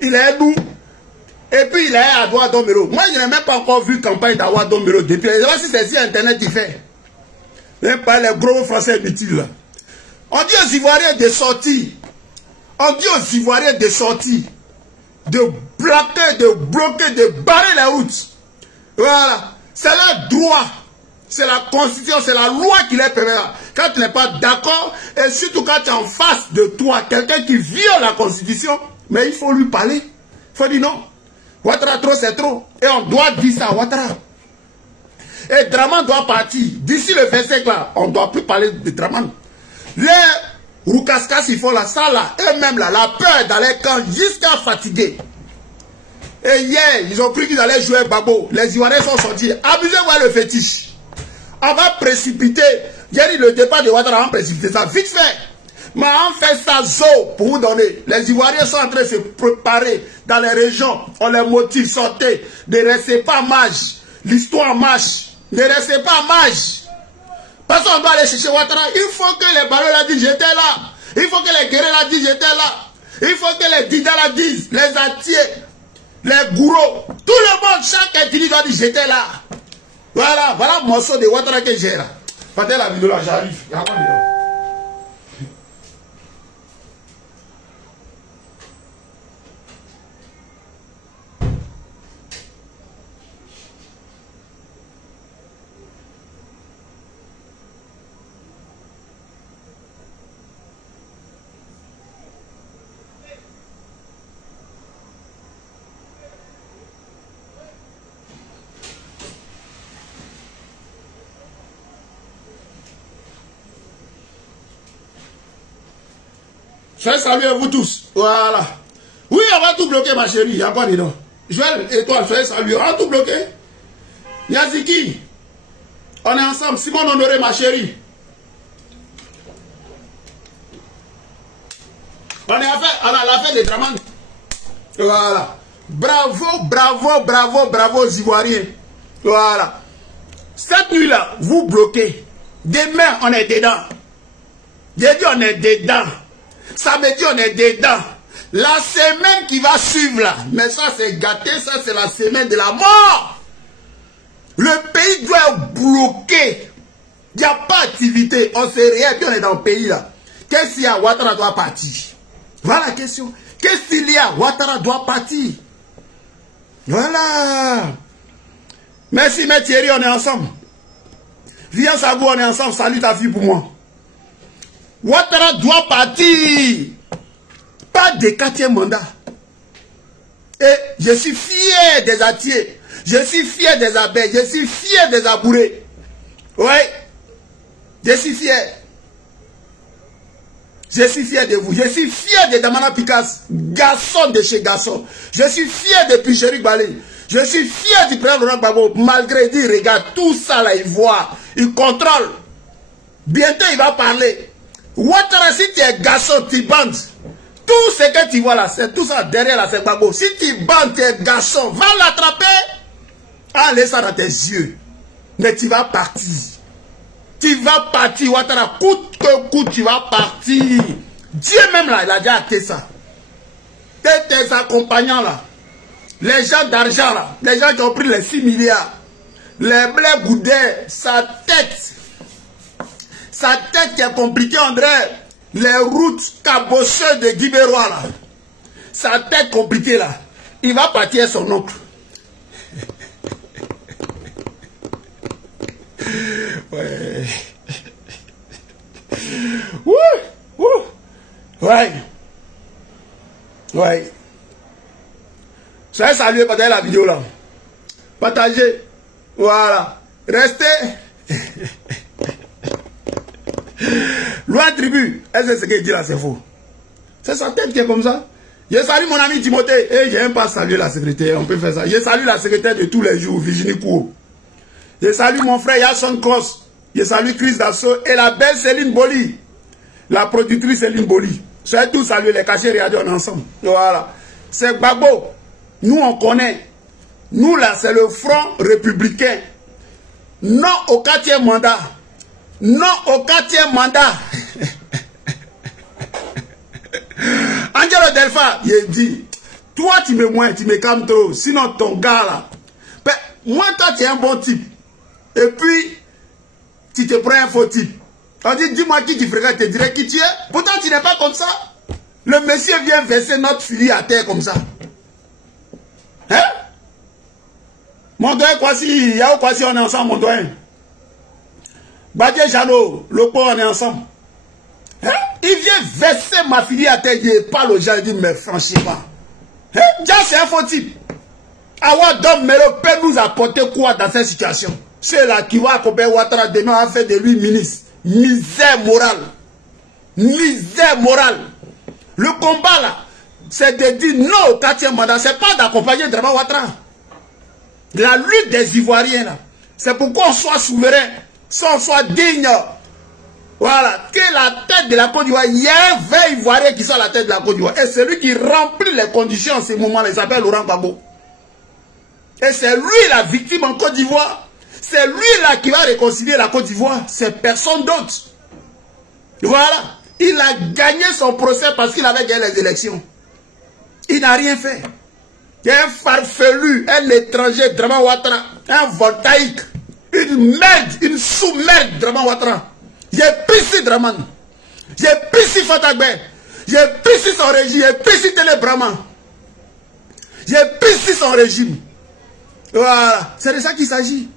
Il est nous. Et puis il est à Ouaddomero. Moi, je n'ai même pas encore vu campagne d'Ouaddomero depuis. Je ne sais pas si c'est sur internet qu'il fait. Même pas les gros français inutiles là. On dit aux Ivoiriens de sortir. On dit aux Ivoiriens de sortir. De bloquer, de barrer les routes. Voilà. C'est leur droit. C'est la constitution, c'est la loi qui les permet. Quand tu n'es pas d'accord, et surtout quand tu es en face de toi, quelqu'un qui viole la constitution, mais il faut lui parler. Il faut dire non. Ouattara trop, c'est trop. Et on doit dire ça à Ouattara. Et Draman doit partir. D'ici le 25 là, on ne doit plus parler de Draman. Les Roukaskas, ils font la salle là, eux-mêmes là, la peur dans les camps jusqu'à fatiguer. Et hier, ils ont pris qu'ils allaient jouer Babo. Les Ivoiriens sont sortis. Abusez-vous le fétiche. On va précipiter. J'ai dit le départ de Ouattara, on va précipiter ça vite fait. Mais on fait ça pour vous donner. Les Ivoiriens sont en train de se préparer dans les régions. On les motive, sortez. Ne restez pas mage. L'histoire marche. Ne restez pas mage. Parce qu'on doit aller chercher Ouattara. Il faut que les barons la disent j'étais là. Il faut que les guerriers la disent j'étais là. Il faut que les Dida la disent. Les Atiers. Les gourous. Tout le monde, chaque individu doit dire j'étais là. Voilà, voilà le morceau de Ouattara que j'ai là. Partez la vidéo là, j'arrive. Soyez salués vous tous. Voilà. Oui, on va tout bloquer, ma chérie. Il y a quoi dedans? Joël et toi, soyez salués. On va tout bloquer. Yaziki, on est ensemble. Simon Honoré, ma chérie. On est à la fête des Draman. Voilà. Bravo, bravo, bravo, bravo aux Ivoiriens. Voilà. Cette nuit-là, vous bloquez. Demain, on est dedans. J'ai dit, on est dedans. Samedi, on est dedans. La semaine qui va suivre là, mais ça c'est gâté, ça c'est la semaine de la mort. Le pays doit être bloqué. Il n'y a pas d'activité. On sait rien, puis on est dans le pays là. Qu'est-ce qu'il y a? Ouattara doit partir. Voilà la question. Qu'est-ce qu'il y a? Ouattara doit partir. Voilà. Merci, mais Thierry, on est ensemble. Viens, Sagou, on est ensemble. Salut ta fille pour moi. Ouattara doit partir. Pas de 4e mandat. Et je suis fier des Atiers. Je suis fier des abeilles. Je suis fier des abourés. Oui. Je suis fier. Je suis fier de vous. Je suis fier de Damana Picasso. Garçon de chez Garçon. Je suis fier de Pichéric Balé. Je suis fier du président Laurent Gbagbo. Malgré dit, regarde, tout ça là, il voit. Il contrôle. Bientôt, il va parler. Ouattara, si tu es garçon, tu bandes. Tout ce que tu vois là, c'est tout ça derrière là, c'est Gbagbo. Si tu bandes, tu es garçon, va l'attraper. Allez ça dans tes yeux. Mais tu vas partir. Tu vas partir, Ouattara. Coûte que coûte, tu vas partir. Dieu même là, il a déjà acté ça. Tes accompagnants là, les gens d'argent là, les gens qui ont pris les 6 milliards, les blés boudins, sa tête qui est compliquée, André. Les routes cabosseuses de Guibérois là. Sa tête compliquée là. Il va partir son oncle. Ouais. Ouh. Ouh. Ouais. Ouais. Soyez salués, partagez la vidéo là. Partagez. Voilà. Restez. Loin tribu, est-ce que ce qu'il dit là c'est faux? C'est sa tête qui est comme ça. Je salue mon ami Timothée. Et je n'aime pas saluer la secrétaire, on peut faire ça. Je salue la secrétaire de tous les jours, Virginie Kou. Je salue mon frère Yasson Cross. Je salue Chris Dassault et la belle Céline Boli. La productrice Céline Boli. Soyez tous salués, les cachets, regardez, on est ensemble. Voilà. C'est Gbagbo. Nous on connaît. Nous là, c'est le front républicain. Non au 4e mandat. Non au 4e mandat. Angelo Delfa, il dit, toi tu me moins, tu me calmes trop. Sinon ton gars là. Ben, moi toi tu es un bon type. Et puis, tu te prends un faux type. On dit, dis-moi qui tu fréquentes, je te dirais qui tu es. Pourtant tu n'es pas comme ça. Le monsieur vient verser notre fille à terre comme ça. Hein? Mon doyen, quoi si, y'a quoi si on est ensemble, mon doyen? Badié Jano, le pauvre, on est ensemble. Hein? Il vient verser ma fille à terre, il parle aux gens, il dit, mais franchement, hein? Déjà c'est un faux type. Awa Dom Melo peut nous apporter quoi dans cette situation? C'est là qui va accompagner Ouattara demain à faire de lui ministre. Misère morale. Misère morale. Le combat là, c'est de dire non au 4e mandat. C'est pas d'accompagner Dramane Ouattara. La lutte des Ivoiriens là, c'est pour qu'on soit souverain, qu'on soit digne. Voilà, que la tête de la Côte d'Ivoire, il y a un vrai Ivoirien qui soit à la tête de la Côte d'Ivoire. Et celui qui remplit les conditions en ce moment-là, il s'appelle Laurent Gbagbo. Et c'est lui la victime en Côte d'Ivoire. C'est lui là qui va réconcilier la Côte d'Ivoire. C'est personne d'autre. Voilà. Il a gagné son procès parce qu'il avait gagné les élections. Il n'a rien fait. Il y a un farfelu, un étranger, Dramane Ouattara, un voltaïque, une merde, une sous-merde, Dramane Ouattara. J'ai pissé Dramane. J'ai pissé Fatagbe. J'ai pissé son régime. J'ai pissé Télé Brahman. J'ai pissé son régime. Voilà. C'est de ça qu'il s'agit.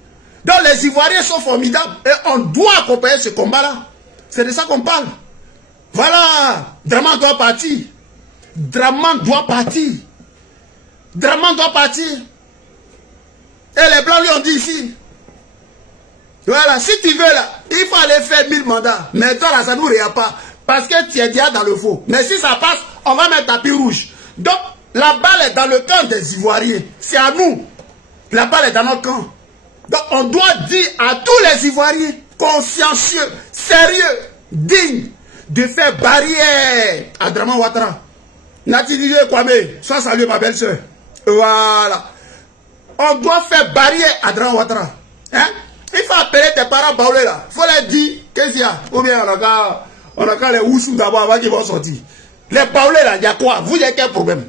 Donc les Ivoiriens sont formidables et on doit accompagner ce combat-là. C'est de ça qu'on parle. Voilà. Dramane doit partir. Dramane doit partir. Dramane doit partir. Et les Blancs lui ont dit ici. Voilà, si tu veux là, il faut aller faire 1000 mandats. Mais toi là, ça ne nous réagit pas. Parce que tu es déjà dans le faux. Mais si ça passe, on va mettre tapis rouge. Donc, La balle est dans le camp des Ivoiriens. C'est à nous. La balle est dans notre camp. Donc on doit dire à tous les Ivoiriens consciencieux, sérieux, dignes, de faire barrière à Draman Ouattara. Nati Didier Kwame, sois salué ma belle-sœur. Voilà. On doit faire barrière à Draman Ouattara. Hein? Il faut appeler tes parents baoulés là. Il faut leur dire, qu'est-ce qu'il y a? Ou bien on a qu'à les oussous d'abord avant qu'ils vont sortir. Les baoulés là, il y a quoi? Vous avez quel problème?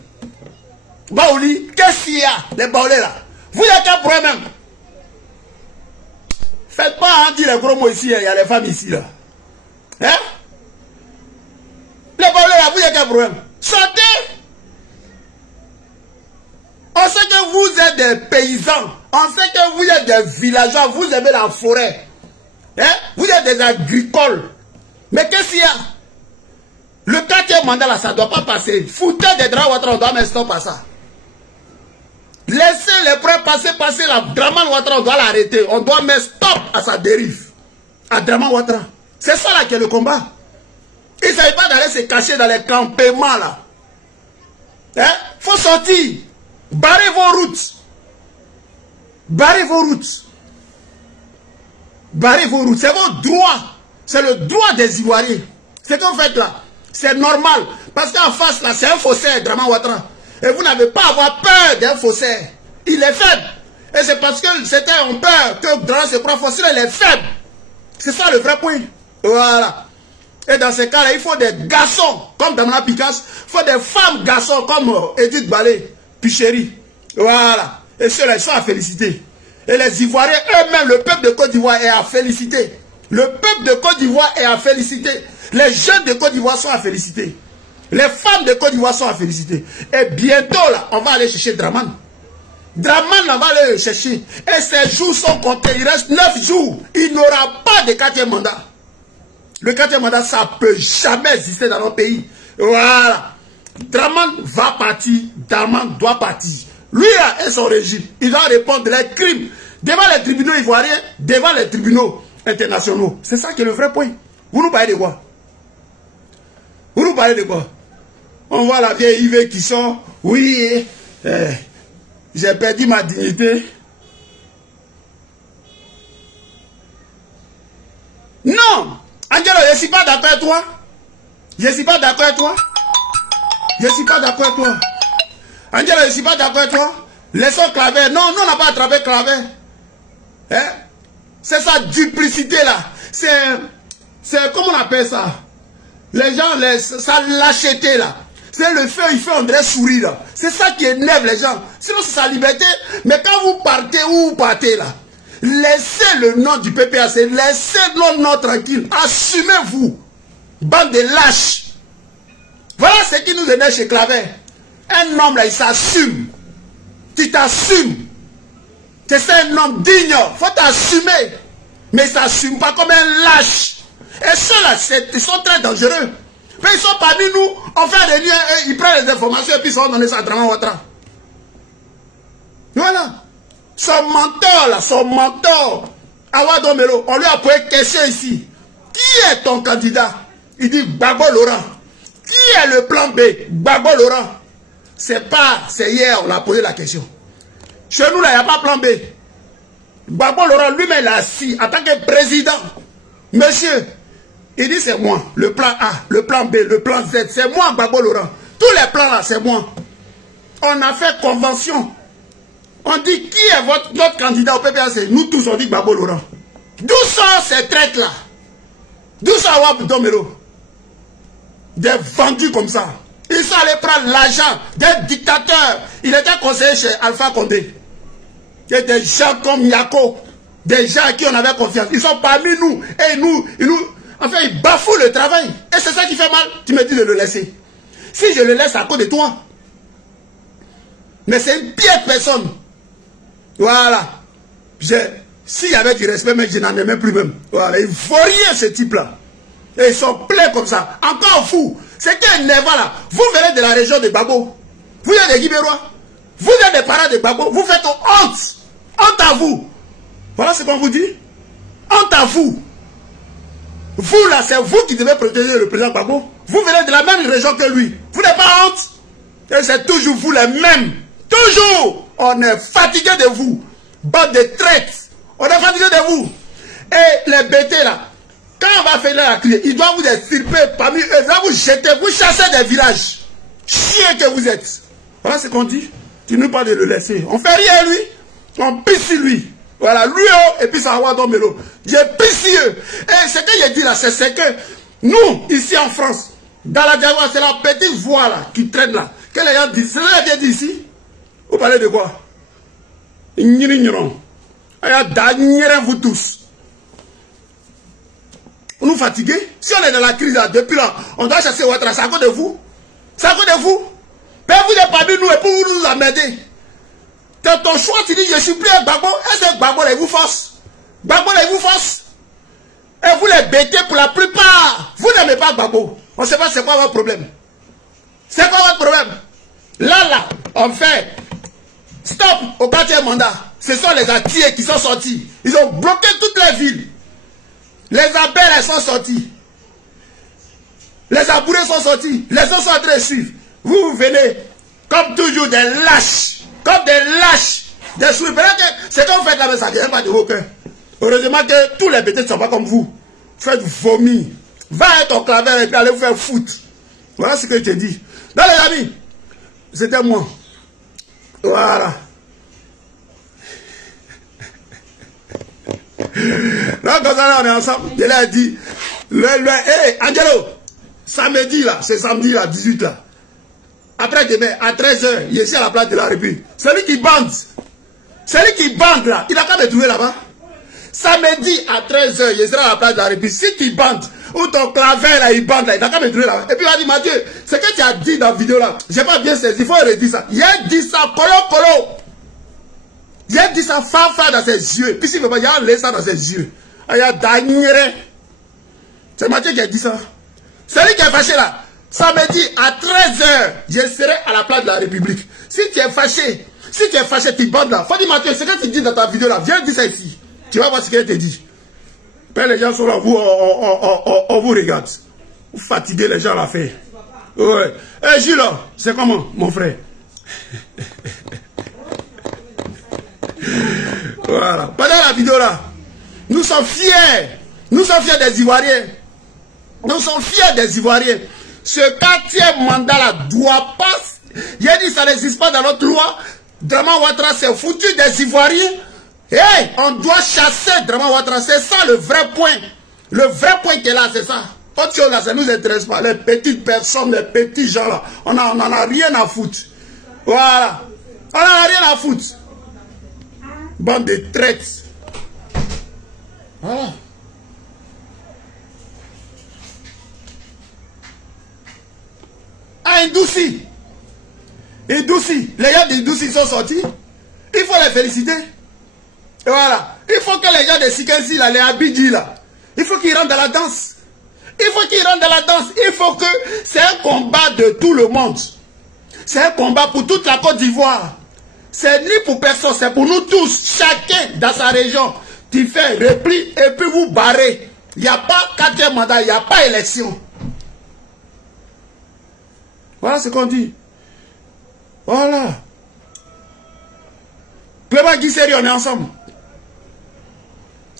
Baouli, qu'est-ce qu'il y a? Les baoulés là. Vous avez quel problème? Faites pas dire les gros mots ici, il y a les femmes ici là. Hein? Les baoulés là, vous avez quel problème? Sortez! On sait que vous êtes des paysans. On sait que vous êtes des villageois. Vous aimez la forêt. Hein? Vous êtes des agricoles. Mais qu'est-ce qu'il y a? Le 4e mandat là, ça ne doit pas passer. Foutez des Draman Ouattara, on doit mettre stop à ça. Laissez les prêts passer la Draman Ouattara, on doit l'arrêter. On doit mettre stop à sa dérive. À Draman Ouattara. C'est ça là qui est le combat. Il ne s'agit pas d'aller se cacher dans les campements là. Hein? Faut sortir. Barrez vos routes. Barrez vos routes. Barrez vos routes. C'est votre droit. C'est le droit des Ivoiriens. Ce que vous faites là, c'est normal. Parce qu'en face là, c'est un faussaire, Draman Ouattara. Et vous n'avez pas à avoir peur d'un faussaire. Il est faible. Et c'est parce que certains ont peur que Draman se croit faussaire, il est faible. C'est ça le vrai point. Voilà. Et dans ces cas-là, il faut des garçons comme Damana Picasso. Il faut des femmes garçons comme Edith Balé, Picheri. Voilà. Et ceux-là, ils sont à féliciter. Et les Ivoiriens eux-mêmes, le peuple de Côte d'Ivoire est à féliciter. Le peuple de Côte d'Ivoire est à féliciter. Les jeunes de Côte d'Ivoire sont à féliciter. Les femmes de Côte d'Ivoire sont à féliciter. Et bientôt, là, on va aller chercher Draman. Draman, on va aller le chercher. Et ces jours sont comptés. Il reste 9 jours. Il n'aura pas de 4e mandat. Le 4e mandat, ça ne peut jamais exister dans notre pays. Voilà. Draman va partir. Draman doit partir. Lui et son régime, il doit répondre de leurs crimes devant les tribunaux ivoiriens, devant les tribunaux internationaux. C'est ça qui est le vrai point. Vous nous parlez de quoi? Vous nous parlez de quoi? On voit la vieille Yves qui sort. Oui, j'ai perdu ma dignité. Non! Angelo, je ne suis pas d'accord avec toi. Je ne suis pas d'accord avec toi. Je ne suis pas d'accord avec toi. Angelo, je ne suis pas d'accord avec toi. Laissons Claver. Non, nous, on n'a pas attrapé Claver. Hein? C'est sa duplicité là. C'est comment on appelle ça? Les gens, sa lâcheté là. C'est le feu, il fait André sourire là. C'est ça qui énerve les gens. Sinon, c'est sa liberté. Mais quand vous partez, où vous partez là? Laissez le nom du PPAC. Laissez notre nom tranquille. Assumez-vous. Bande de lâches. Voilà ce qui nous énerve chez Claver. Un homme là, il s'assume. Tu t'assumes. Tu es un homme digne. Il faut t'assumer. Mais il ne s'assume pas comme un lâche. Et ceux-là, ils sont très dangereux. Mais ils sont parmi nous. On fait des liens, ils prennent les informations et puis ils sont donnés ça à Draman Ouattara. Voilà. Son mentor là, son mentor. Awado Melo, on lui a posé une question ici. Qui est ton candidat? Il dit Gbagbo Laurent. Qui est le plan B? Gbagbo Laurent. C'est hier, on a posé la question. Chez nous, là, il n'y a pas plan B. Gbagbo Laurent, lui-même, il a assis en tant que président. Monsieur, il dit c'est moi. Le plan A, le plan B, le plan Z, c'est moi, Gbagbo Laurent. Tous les plans là, c'est moi. On a fait convention. On dit qui est notre candidat au PPAC? Nous tous, on dit Gbagbo Laurent. D'où sont ces traites là? D'où ça va, Domero? Des vendus comme ça. Ils sont allés prendre l'argent des dictateurs. Il était conseiller chez Alpha Condé. Et des gens comme Yako, des gens à qui on avait confiance. Ils sont parmi nous. Et enfin, ils bafouent le travail. Et c'est ça qui fait mal. Tu me dis de le laisser. Si je le laisse à cause de toi. Mais c'est une pire personne. Voilà. S'il y avait du respect, mais je n'en aimais plus même. Voilà. Il faut rien ce type-là. Et ils sont pleins comme ça. Encore fou. C'est qu'un énervant là. Vous venez de la région de Gbagbo. Vous êtes des Guibérois. Vous êtes des parents de Gbagbo. Vous faites honte. Honte à vous. Voilà ce qu'on vous dit. Honte à vous. Vous là, c'est vous qui devez protéger le président Gbagbo. Vous venez de la même région que lui. Vous n'avez pas honte. Et c'est toujours vous les mêmes. Toujours. On est fatigué de vous. Bande de traites. On est fatigué de vous. Et les bêtés là, quand on va faire la clé, ils doivent vous extirper parmi eux. Ils doivent vous jeter, vous chasser des villages. Chien que vous êtes. Voilà ce qu'on dit. Tu nous parles de le laisser. On fait rien lui. On pisse sur lui. Voilà, lui et puis ça va dans Melo. J'ai pisse sur eux. Et ce que j'ai dit là, c'est que nous, ici en France, dans la diaspora, c'est la petite voix là qui traîne là. Que les gens disent, c'est là bien dit ici. Vous parlez de quoi? Ignorant. Vous tous. Vous nous fatiguez. Si on est dans la crise là, depuis là, on doit chasser Ouattara. C'est à cause de vous. C'est à cause de vous. Mais vous êtes parmi nous et pour vous nous emmerder. C'est ton choix, tu dis je suis plus un Gbagbo. Est-ce que Gbagbo là, il vous force? Gbagbo là, il vous force. Et vous les bêtez pour la plupart. Vous n'aimez pas Gbagbo. On ne sait pas c'est quoi votre problème. C'est quoi votre problème? Là, on fait stop au 4e mandat. Ce sont les Atiers qui sont sortis. Ils ont bloqué toutes les villes. Les Abel, elles sont sortis. Les Abourés sont sortis. Les autres sont en train de suivre. Vous venez, comme toujours, des lâches. Comme des lâches. Des souris. C'est quand vous faites la même, ça ne vient pas de vos cœurs. Heureusement que tous les bêtés ne sont pas comme vous. Faites vomir. Va être au clavier et puis allez vous faire foutre. Voilà ce que je te dis. Donc les amis, c'était moi. Voilà. Là, comme ça, là, on est ensemble. Je l'ai dit. Hey, Angelo, samedi, là, c'est samedi, là, 18, là. Après demain, à 13h, il est ici à la place de la République. Celui qui bande, là, il a qu'à me trouver là-bas. Samedi, à 13h, il sera à la place de la République. Si tu bandes, ou ton clavier, là, il bande, là, il a qu'à me trouver là-bas. Et puis, il a dit, Mathieu, ce que tu as dit dans la vidéo, là, j'ai pas bien saisi, il faut redire ça. Il a dit ça, colo. Il a dit ça, fa dans ses yeux. Puis s'il ne veut pas, il a laissé ça dans ses yeux. Il a dernier. C'est Mathieu qui a dit ça. C'est lui qui est fâché là. Samedi à 13h, je serai à la place de la République. Si tu es fâché, tu bandes là. Faut dire Mathieu, ce que tu dis dans ta vidéo là, viens dire ça ici. Tu vas voir ce qu'il te dit. Après les gens sont là, on vous regarde. Vous fatiguez les gens à la fin. Ouais. Eh Gilles, c'est comment, mon frère? Voilà. Pendant la vidéo là, nous sommes fiers. Nous sommes fiers des Ivoiriens. Nous sommes fiers des Ivoiriens. Ce 4e mandat là doit pas. J'ai dit ça n'existe pas dans notre loi. Draman Ouattara c'est foutu des Ivoiriens. Hey, on doit chasser Draman Ouattara. C'est ça le vrai point. Le vrai point qui est là, c'est ça. Autre chose là, ça ne nous intéresse pas. Les petites personnes, les petits gens là, on n'en a rien à foutre. Voilà. On n'en a rien à foutre. Bande de traites. Voilà. Ah, Indouci. Indouci. Les gars d'Indouci sont sortis. Il faut les féliciter. Et voilà. Il faut que les gens de Sikensi, là, les Abidji, là, il faut qu'ils rentrent dans la danse. Il faut qu'ils rentrent dans la danse. Il faut que... C'est un combat de tout le monde. C'est un combat pour toute la Côte d'Ivoire. C'est ni pour personne, c'est pour nous tous. Chacun dans sa région. Tu fais repli et puis vous barrez. Il n'y a pas 4e mandat, il n'y a pas élection. Voilà ce qu'on dit. Voilà. Clément Guisseri, on est ensemble.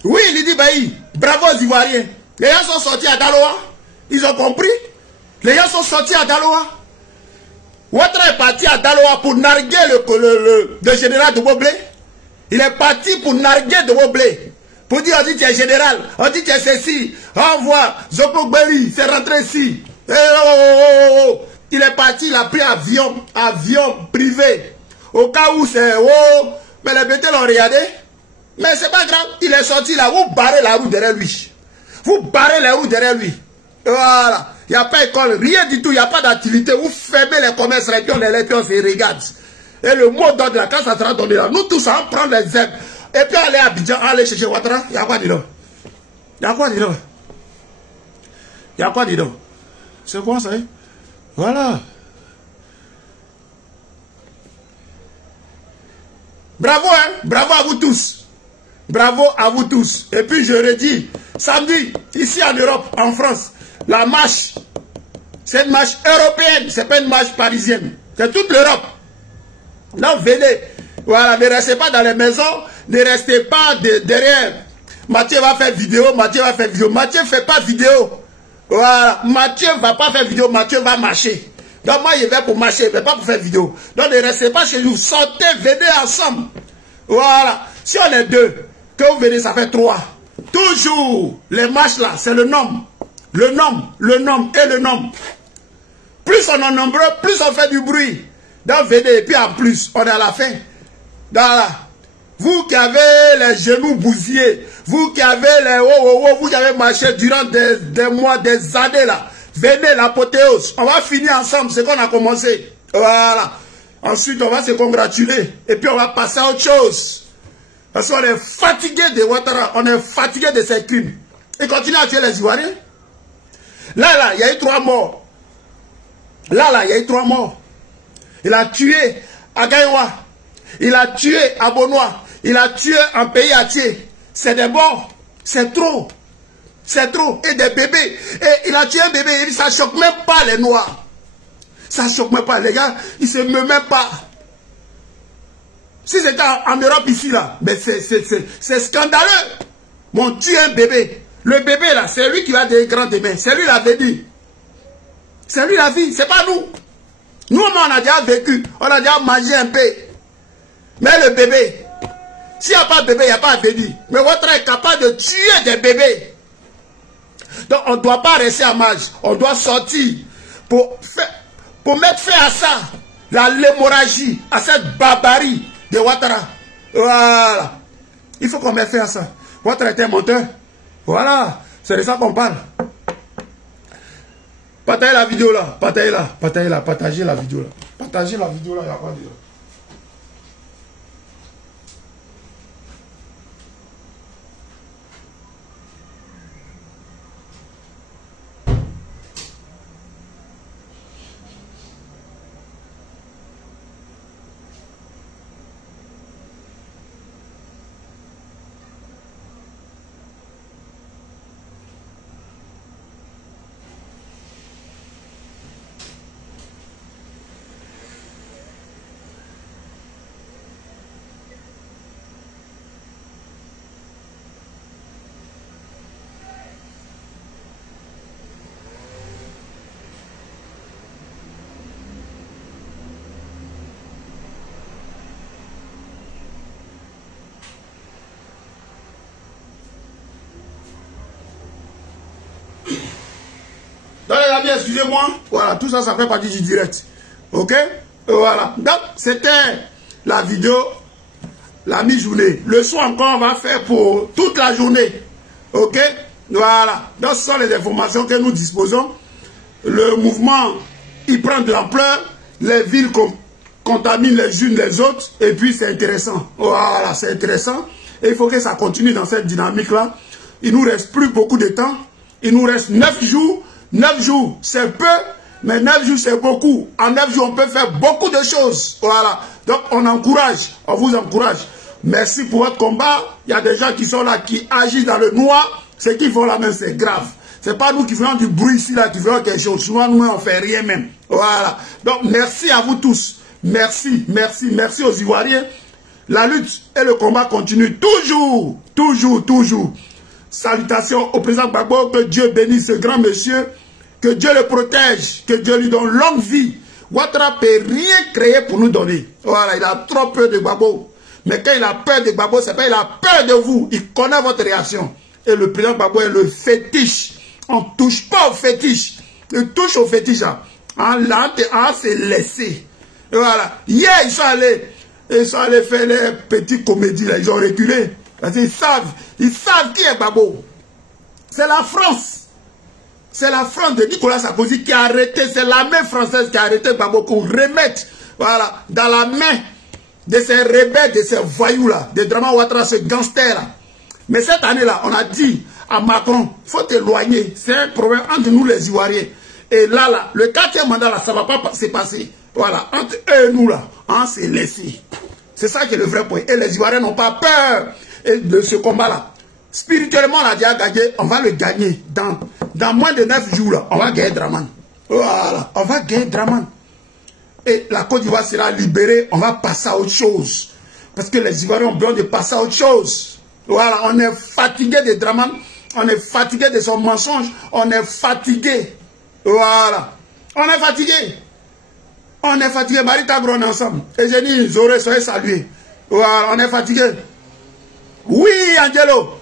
Oui, Lydie Bailly, bravo aux Ivoiriens. Les gens sont sortis à Daloa. Ils ont compris. Les gens sont sortis à Daloa. Ouattara est parti à Daloa pour narguer le général de Boblé. Il est parti pour narguer de Boblé. Pour dire, on dit tu es général, on dit tu es ceci. On voit, Zoko Beli, c'est rentré ici. Il est parti, il a pris avion privé. Au cas où c'est mais les bêtés l'ont regardé. Mais c'est pas grave, il est sorti là, vous barrez la route derrière lui. Vous barrez les routes derrière lui. Voilà. Il n'y a pas d'école, rien du tout, il n'y a pas d'activité. Vous fermez les commerces, les pions, les pions, et regardent. Et le mot d'ordre là, quand ça sera donné là, nous tous, on prend les ailes. Et puis aller à Abidjan, aller chercher Ouattara. Il y a quoi dedans? Il y a quoi dedans? Il y a quoi dedans? C'est quoi ça? Voilà. Bravo, hein? Bravo à vous tous. Bravo à vous tous. Et puis je redis, samedi, ici en Europe, en France, la marche, c'est une marche européenne, c'est pas une marche parisienne. C'est toute l'Europe. Donc venez. Voilà, ne restez pas dans les maisons, ne restez pas derrière. Mathieu va faire vidéo, Mathieu va faire vidéo. Mathieu ne fait pas vidéo. Voilà, Mathieu ne va pas faire vidéo, Mathieu va marcher. Donc moi, il vais pour marcher, il ne va pas pour faire vidéo. Donc ne restez pas chez nous, sortez, venez ensemble. Voilà, si on est deux, que vous venez, ça fait 3. Toujours, les marches là, c'est le nombre. Le nombre et le nombre. Plus on est nombreux, plus on fait du bruit. Donc venez, et puis en plus, on est à la fin. Voilà. Vous qui avez les genoux bousillés, vous qui avez les vous qui avez marché durant des mois, des années là, venez l'apothéose. On va finir ensemble ce qu'on a commencé. Voilà. Ensuite, on va se congratuler. Et puis, on va passer à autre chose. Parce qu'on est fatigué de Ouattara. On est fatigué de ses crimes. Il continue à tuer les Ivoiriens. Là, il y a eu 3 morts. Là, il y a eu 3 morts. Il a tué à Gaïwa. Il a tué à Bonois. Il a tué un pays à tuer. C'est des morts. C'est trop. C'est trop. Et des bébés. Et il a tué un bébé. Et ça ne choque même pas les Noirs. Ça ne choque même pas. Les gars, ils ne se meuvent même pas. Si c'était en Europe ici, là, mais c'est scandaleux. Bon, tuer un bébé. Le bébé, là, c'est lui qui a des grands demain. C'est lui la vie. C'est lui la vie. C'est pas nous. Nous, on a déjà vécu. On a déjà mangé un peu. Mais le bébé, s'il n'y a pas de bébé, il n'y a pas de bébé. Mais votre est capable de tuer des bébés. Donc, on ne doit pas rester à marge. On doit sortir pour mettre fin à ça. L'hémorragie, à cette barbarie de Ouattara. Voilà. Il faut qu'on mette fin à ça. Ouattara était un menteur. Voilà. C'est de ça qu'on parle. Partagez la vidéo là. Partagez-la. Partagez-la. Partagez la vidéo là. Partagez la vidéo là. Il n'y a pas de... Donc les amis, excusez-moi. Voilà, tout ça, ça fait partie du direct. Ok? Voilà. Donc, c'était la vidéo, la mi-journée. Le soir encore, on va faire pour toute la journée. Ok? Voilà. Donc, ce sont les informations que nous disposons. Le mouvement, il prend de l'ampleur. Les villes contaminent les unes les autres. Et puis, c'est intéressant. Voilà, c'est intéressant. Et il faut que ça continue dans cette dynamique-là. Il nous reste plus beaucoup de temps. Il nous reste 9 jours. 9 jours, c'est peu, mais 9 jours, c'est beaucoup. En 9 jours, on peut faire beaucoup de choses. Voilà. Donc, on encourage, on vous encourage. Merci pour votre combat. Il y a des gens qui sont là, qui agissent dans le noir. Ce qu'ils font là même, c'est grave. C'est pas nous qui faisons du bruit ici, là, qui faisons quelque chose. Souvent, nous, on fait rien même. Voilà. Donc, merci à vous tous. Merci, merci, merci aux Ivoiriens. La lutte et le combat continuent toujours, toujours, toujours. Salutations au président Gbagbo, que Dieu bénisse ce grand monsieur, que Dieu le protège, que Dieu lui donne longue vie. Ouattara ne peut rien créer pour nous donner. Voilà, il a trop peur de Gbagbo. Mais quand il a peur de Gbagbo, c'est pas il a peur de vous. Il connaît votre réaction. Et le président Gbagbo est le fétiche. On ne touche pas au fétiche. Il touche au fétiche. Là, c'est laissé. Voilà. Hier, ils sont allés faire les petites comédies. Là. Ils ont reculé. Parce qu'ils savent qui est Gbagbo. C'est la France. C'est la France de Nicolas Sarkozy qui a arrêté, c'est l'armée française qui a arrêté Gbagbo pour remettre, voilà, dans la main de ces rebelles, de ces voyous-là, de Draman Ouattara, ce gangster-là. Mais cette année-là, on a dit à Macron, il faut t'éloigner. C'est un problème entre nous les Ivoiriens. Et là, le 4e mandat, là, ça ne va pas se passer. Voilà, entre eux et nous, là, on s'est laissé. C'est ça qui est le vrai point. Et les Ivoiriens n'ont pas peur de ce combat-là. Spirituellement, on a déjà gagné, on va le gagner. Dans moins de 9 jours, là, on va gagner Draman. Voilà, on va gagner Draman. et la Côte d'Ivoire sera libérée, on va passer à autre chose. Parce que les Ivoiriens ont besoin de passer à autre chose. Voilà, on est fatigué des drames, on est fatigué de son mensonge, on est fatigué. Voilà, on est fatigué. On est fatigué, Marita Gron ensemble. Et j'ai dit, Zoré, soyez salués. Voilà, on est fatigué. Oui, Angelo.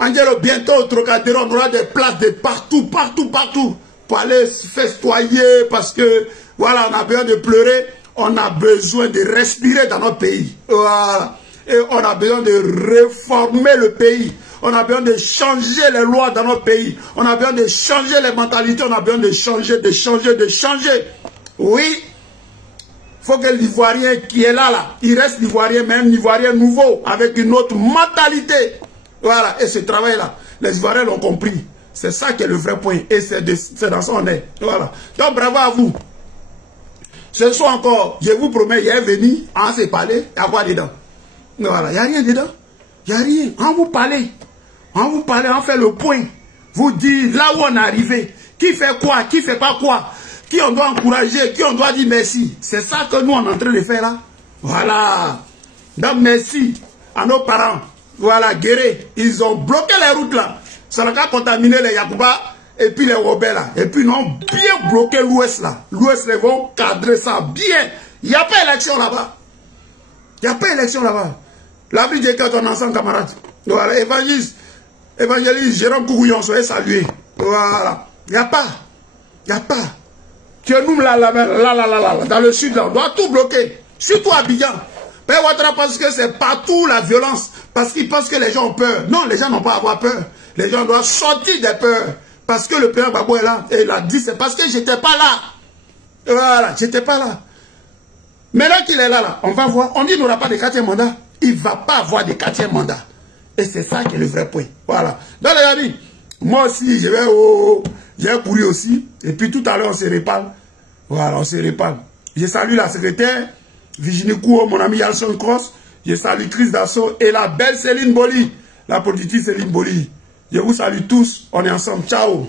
Angelo, bientôt au Trocadéro, on aura des places de partout, partout, partout. Pour aller se festoyer, parce que, voilà, on a besoin de pleurer. On a besoin de respirer dans notre pays. Voilà. Et on a besoin de réformer le pays. On a besoin de changer les lois dans notre pays. On a besoin de changer les mentalités. On a besoin de changer, de changer, de changer. Oui. Il faut que l'Ivoirien qui est là, il reste l'Ivoirien, mais un Ivoirien nouveau, avec une autre mentalité. Voilà. Et ce travail-là, les Ivoiriens l'ont compris. C'est ça qui est le vrai point. Et c'est dans ça qu'on est. Voilà. Donc, bravo à vous. Ce soir encore, je vous promets, il y a venu, on s'est parlé, il y a quoi dedans? Voilà, il n'y a rien dedans. Il n'y a rien. On vous parle, on fait le point. Vous dites là où on est arrivé, qui fait quoi, qui fait pas quoi, qui on doit encourager, qui on doit dire merci. C'est ça que nous on est en train de faire là. Voilà. Donc merci à nos parents. Voilà, guéris. Ils ont bloqué les routes là. Ça n'a contaminé les Yacouba. Et puis les Robert là. Et puis ils ont bien bloqué l'Ouest là. L'Ouest, ils vont cadrer ça bien. Il n'y a pas élection là-bas. Il n'y a pas élection là-bas. La vie de ton ensemble camarade. Voilà. Évangéliste Jérôme Kougouillon, soyez salué. Voilà. Il n'y a pas. Il n'y a pas. Que nous là, dans le sud là, on doit tout bloquer. Surtout à Abidjan. Père Ouattara pense que c'est partout la violence. Parce qu'il pense que les gens ont peur. Non, les gens n'ont pas à avoir peur. Les gens doivent sortir des peurs. Parce que le président Gbagbo est là. Et il a dit, c'est parce que j'étais pas là. Voilà, j'étais pas là. Maintenant qu'il est là, on va voir. On dit qu'il n'aura pas de 4e mandat. Il ne va pas avoir de 4e mandat. Et c'est ça qui est le vrai point. Voilà. Donc les amis, moi aussi, j'ai couru aussi. Et puis tout à l'heure, on se reparle. Voilà, on se reparle. Je salue la secrétaire, Virginie Kouo, mon ami Yalson Cross. Je salue Chris Dassault et la belle Céline Boli. La politique Céline Boli. Je vous salue tous. On est ensemble. Ciao.